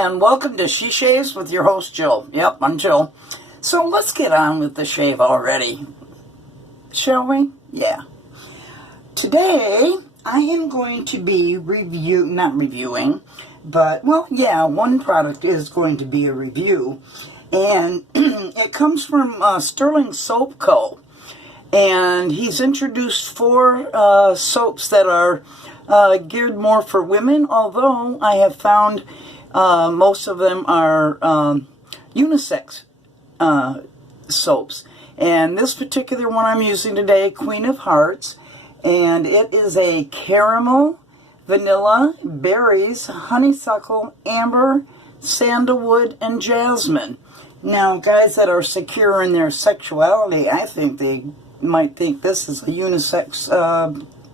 And welcome to She Shaves with your host Jill. Yep, I'm Jill. So let's get on with the shave already, shall we? Yeah. Today I am going to be not reviewing, but well, yeah, one product is going to be a review, and it comes from Stirling Soap Co. And he's introduced 4 soaps that are geared more for women, although I have found most of them are unisex soaps. And this particular one I'm using today, Queen of Hearts, and it is a caramel, vanilla, berries, honeysuckle, amber, sandalwood, and jasmine. Now, guys that are secure in their sexuality, I think they might think this is a unisex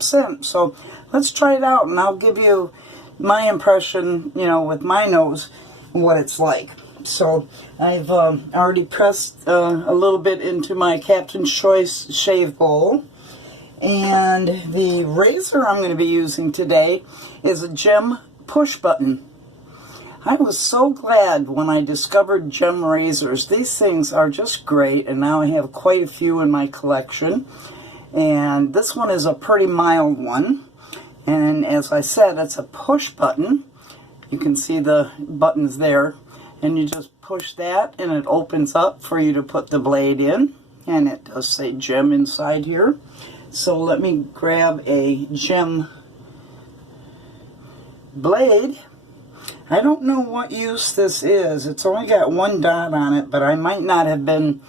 scent. So let's try it out, and I'll give you my impression, you know, with my nose, what it's like. So I've already pressed a little bit into my Captain's Choice shave bowl. And the razor I'm going to be using today is a gem push button. I was so glad when I discovered gem razors. These things are just great, and now I have quite a few in my collection. And this one is a pretty mild one. And as I said, it's a push button. You can see the buttons there. And you just push that and it opens up for you to put the blade in. And it does say gem inside here. So let me grab a gem blade. I don't know what use this is. It's only got 1 dot on it, but I might not have been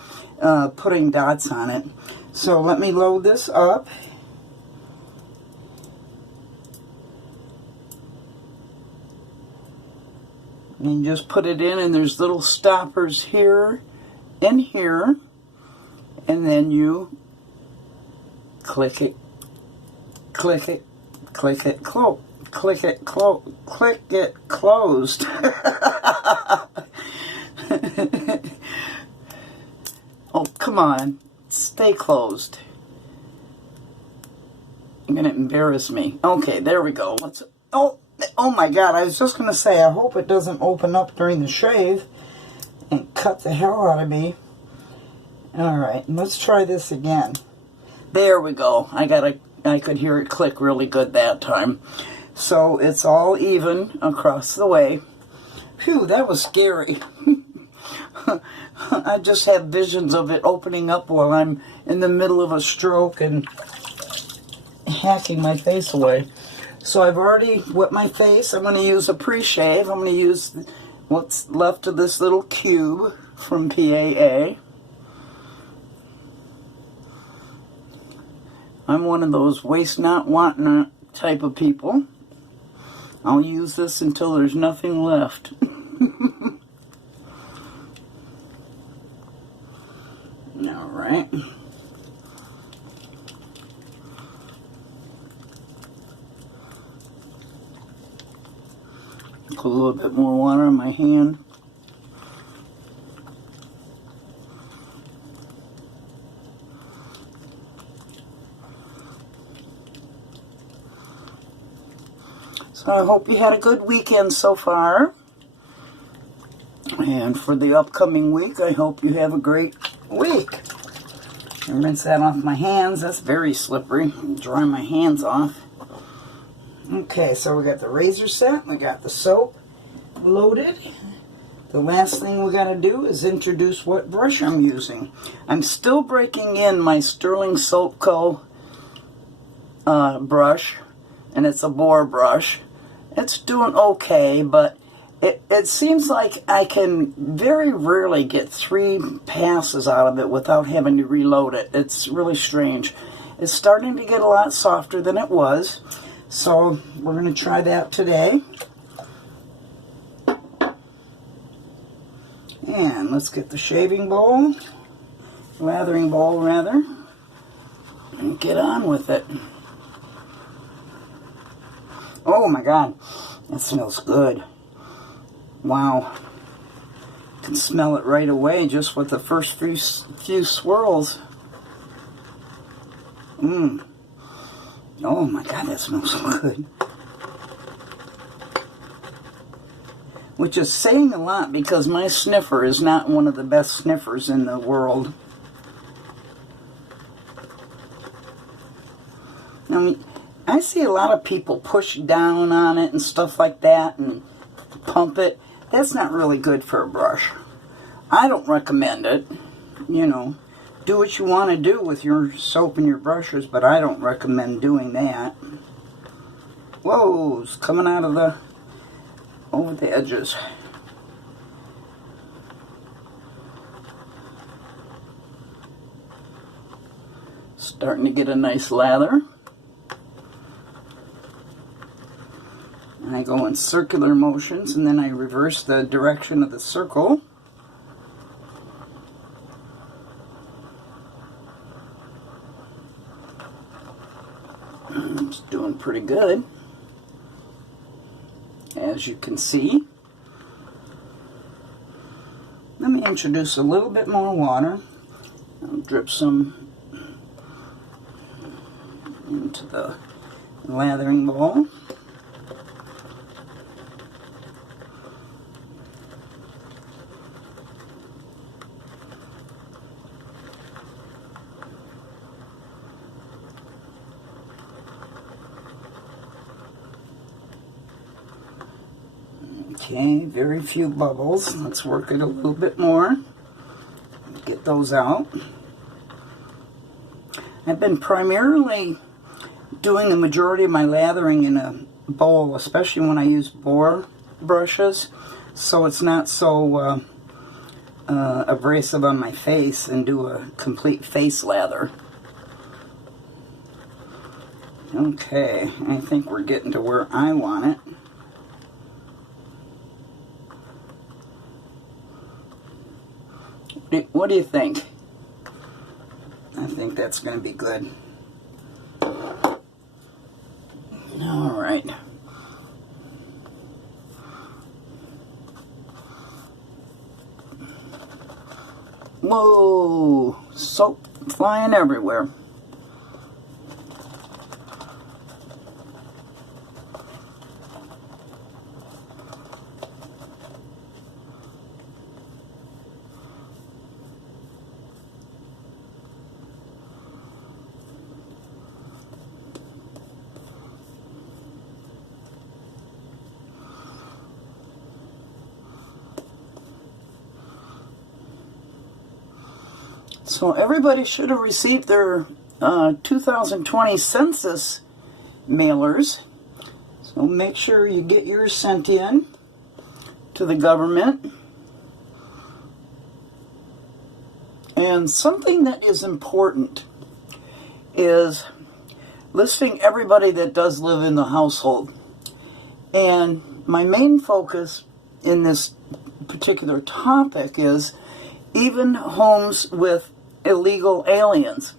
putting dots on it. So let me load this up. And just put it in, and there's little stoppers here and here, and then you click it, click it, click it, close, click it, close, click it closed. Oh, come on, stay closed. You're gonna embarrass me. Okay, there we go. Oh my God, I was just going to say, I hope it doesn't open up during the shave and cut the hell out of me. Alright, let's try this again. There we go. I could hear it click really good that time. So it's all even across the way. Phew, that was scary. I just have visions of it opening up while I'm in the middle of a stroke and hacking my face away. So I've already wet my face. I'm going to use a pre-shave. I'm going to use what's left of this little cube from PAA. I'm one of those waste not, want not type of people. I'll use this until there's nothing left. All right. Put a little bit more water on my hand. So I hope you had a good weekend so far. And for the upcoming week, I hope you have a great week. And rinse that off my hands. That's very slippery. Dry my hands off. Okay, so we got the razor set, we got the soap loaded. The last thing we got to do is introduce what brush I'm using. I'm still breaking in my Stirling Soap Co. brush, and it's a boar brush. It's doing okay, but it seems like I can very rarely get 3 passes out of it without having to reload it. It's really strange. It's starting to get a lot softer than it was. So we're going to try that today. And let's get the shaving bowl, lathering bowl rather, and get on with it. Oh my God, that smells good. Wow. You can smell it right away just with the first few swirls. Oh my God, that smells so good. Which is saying a lot because my sniffer is not one of the best sniffers in the world. I mean, I see a lot of people push down on it and stuff like that and pump it. That's not really good for a brush. I don't recommend it. You know, do what you want to do with your soap and your brushes, but I don't recommend doing that. Whoa, it's coming out of over the edges. Starting to get a nice lather. I go in circular motions and then I reverse the direction of the circle. It's doing pretty good, as you can see. Let me introduce a little bit more water. I'll drip some into the lathering bowl. Okay, very few bubbles. Let's work it a little bit more. Get those out. I've been primarily doing the majority of my lathering in a bowl, especially when I use boar brushes, so it's not so abrasive on my face, and do a complete face lather. Okay, I think we're getting to where I want it. What do you think? I think that's going to be good. All right. Whoa, soap flying everywhere. So everybody should have received their 2020 census mailers. So make sure you get yours sent in to the government. And something that is important is listing everybody that does live in the household. And my main focus in this particular topic is even homes with illegal aliens,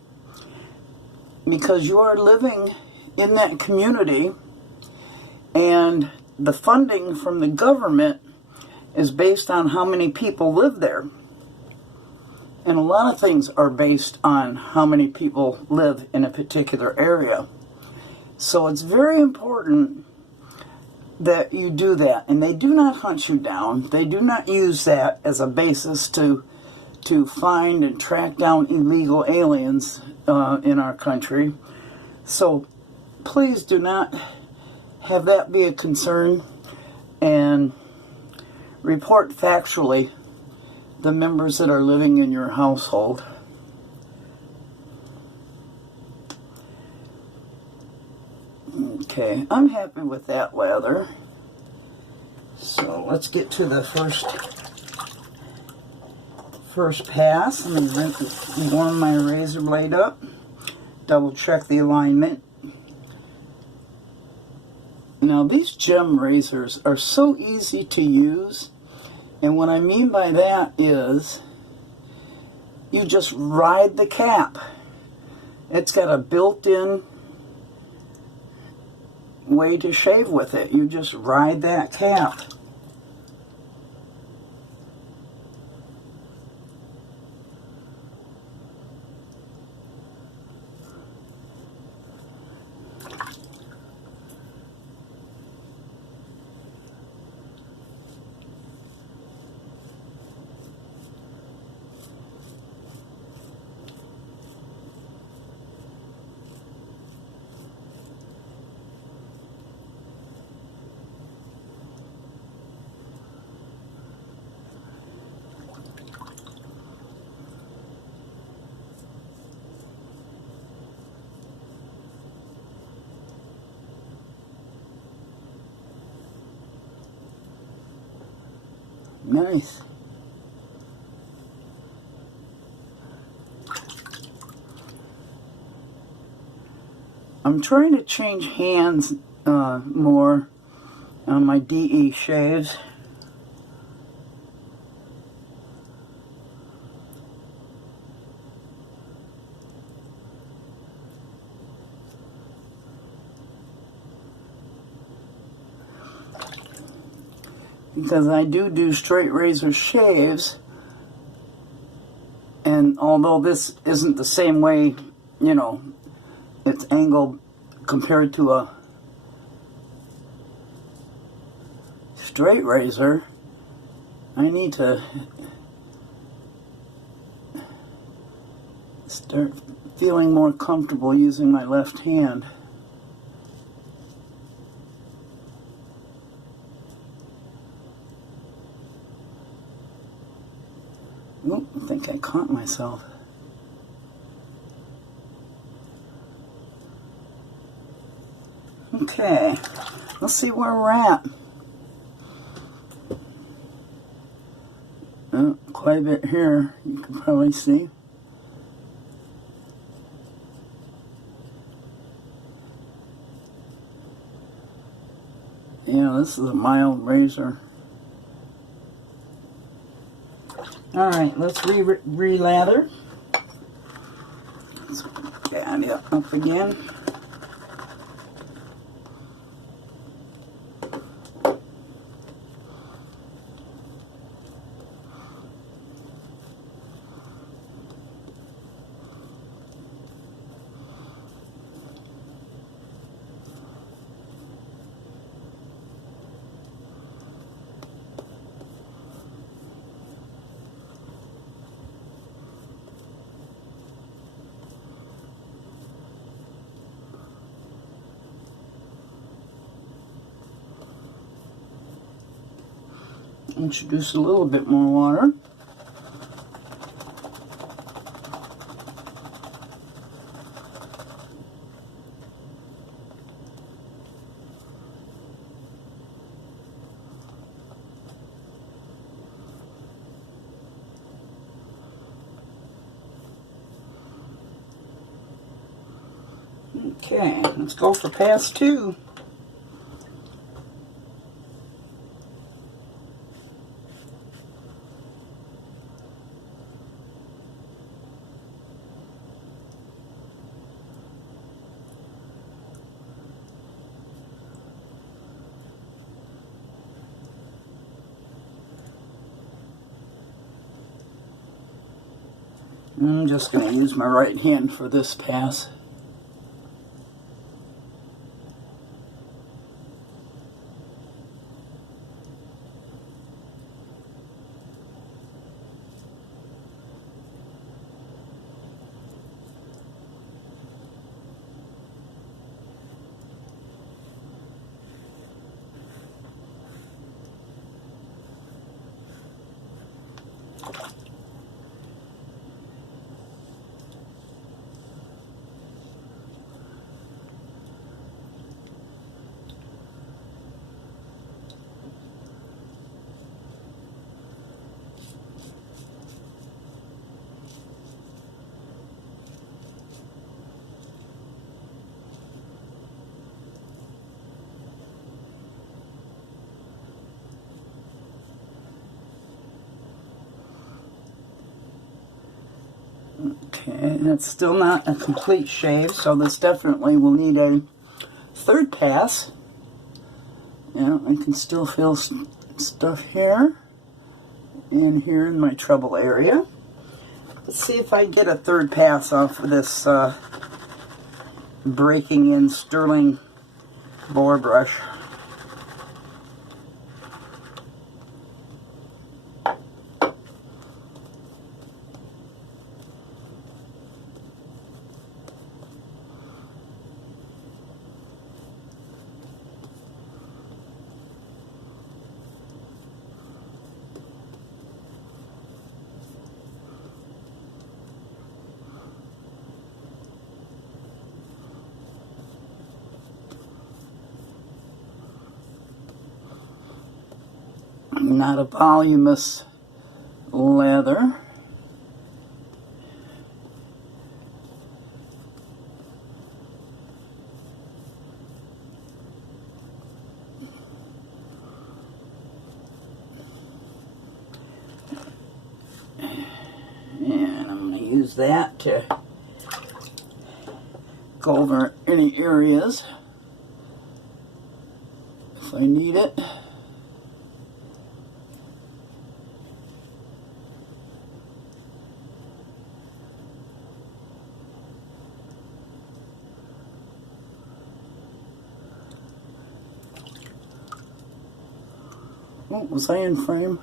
because you are living in that community and the funding from the government is based on how many people live there. And a lot of things are based on how many people live in a particular area. So it's very important that you do that. And they do not hunt you down. They do not use that as a basis to find and track down illegal aliens in our country. So please do not have that be a concern, and report factually the members that are living in your household. Okay, I'm happy with that lather. So let's get to the first pass. Let me warm my razor blade up, double check the alignment. Now these gem razors are so easy to use And what I mean by that is you just ride the cap. It's got a built-in way to shave with it. You just ride that cap. Nice. I'm trying to change hands more on my DE shaves. Because I do straight razor shaves, and although this isn't the same way, you know, it's angled compared to a straight razor, I need to start feeling more comfortable using my left hand. Oh, I think I caught myself. Okay, let's see where we're at. Oh, quite a bit here, you can probably see. Yeah, this is a mild razor. Alright, let's re-lather. Let's add it up again. Introduce a little bit more water. Okay, let's go for pass 2. I'm just going to use my right hand for this pass. Okay, that's still not a complete shave, so this definitely will need a third pass. Yeah, I can still feel some stuff here and here in my trouble area. Let's see if I get a third pass off of this breaking in Stirling boar brush. Not a voluminous lather. And I'm going to use that to go over any areas if I need it. Oh, was I in frame?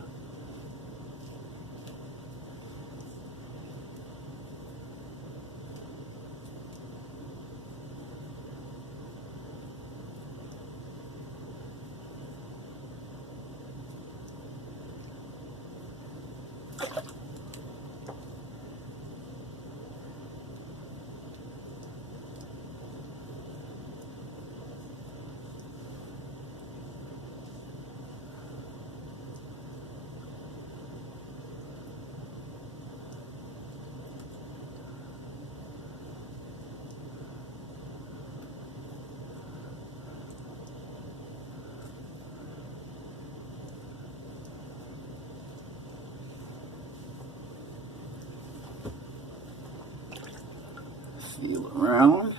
Feel around.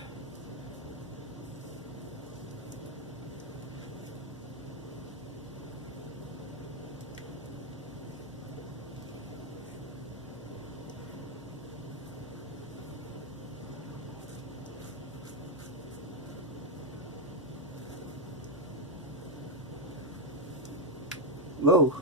Whoa.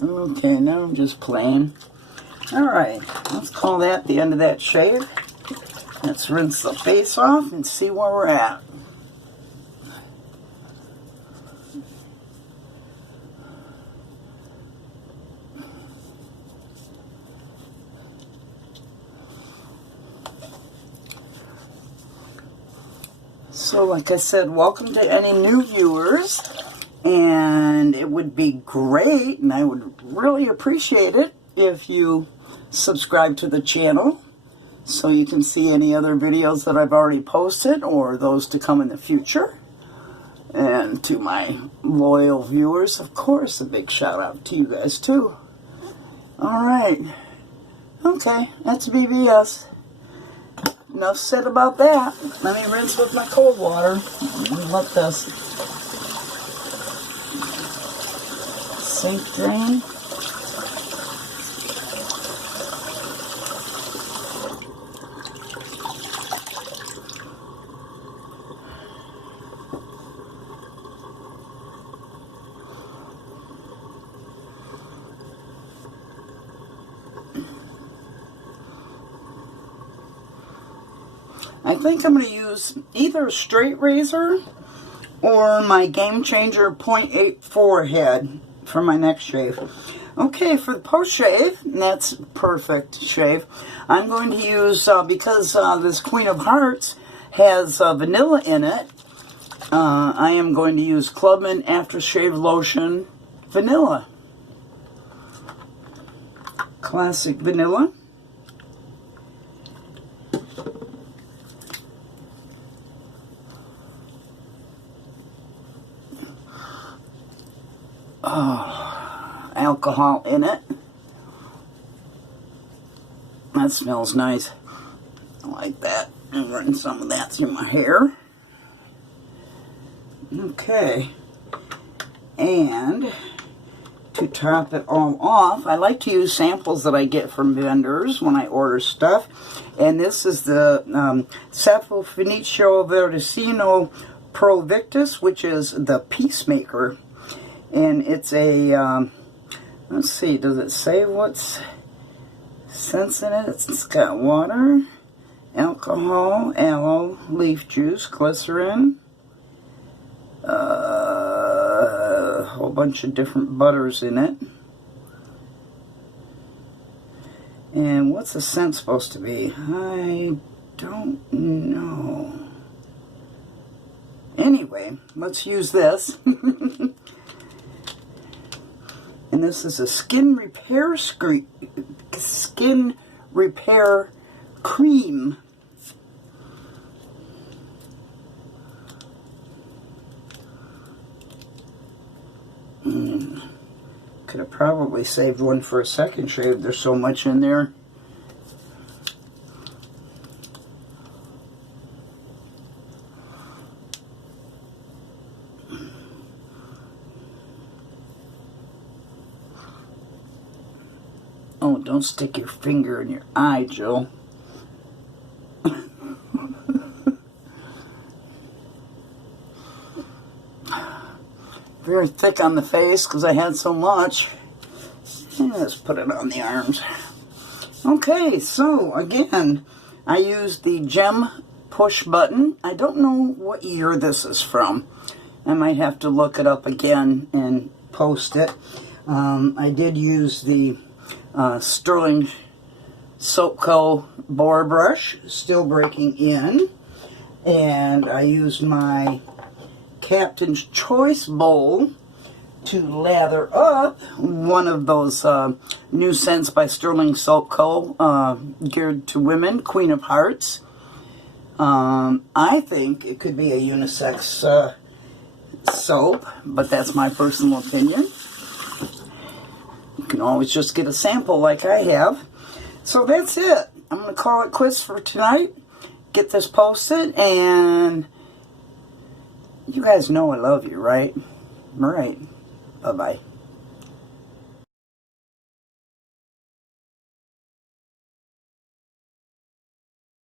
Okay, now I'm just playing. Alright, let's call that the end of that shave. Let's rinse the face off and see where we're at. So like I said, welcome to any new viewers. And it would be great, and I would really appreciate it if you subscribe to the channel so you can see any other videos that I've already posted or those to come in the future. And to my loyal viewers, of course, a big shout out to you guys too. Alright. Okay, that's BBS. Enough said about that. Let me rinse with my cold water. Let this sink drain. I think I'm going to use either a straight razor or my Game Changer .84 head for my next shave. Okay, for the post shave, that's perfect shave. I'm going to use, because this Queen of Hearts has vanilla in it, I am going to use Clubman Aftershave Lotion Vanilla. Classic vanilla. Oh, alcohol in it. That smells nice. I like that. I'm running some of that through my hair. Okay. And to top it all off, I like to use samples that I get from vendors when I order stuff. And this is the Sapofinicio Varesino Pro Victus, which is the Peacemaker. And it's a, let's see, does it say what's scents in it? It's got water, alcohol, aloe, leaf juice, glycerin, a whole bunch of different butters in it. And what's the scent supposed to be? I don't know. Anyway, let's use this. And this is a skin repair cream. Could have probably saved one for a second shave. There's so much in there. Oh, don't stick your finger in your eye, Jill. Very thick on the face because I had so much. And let's put it on the arms. Okay, so again, I used the gem push button. I don't know what year this is from. I might have to look it up again and post it. I did use the Stirling Soap Co. Boar Brush, still breaking in. And I used my Captain's Choice bowl to lather up one of those new scents by Stirling Soap Co. Geared to women, Queen of Hearts. I think it could be a unisex soap, but that's my personal opinion. You can always just get a sample like I have. So that's it. I'm going to call it quits for tonight. Get this posted, and you guys know I love you, right? All right. Bye-bye.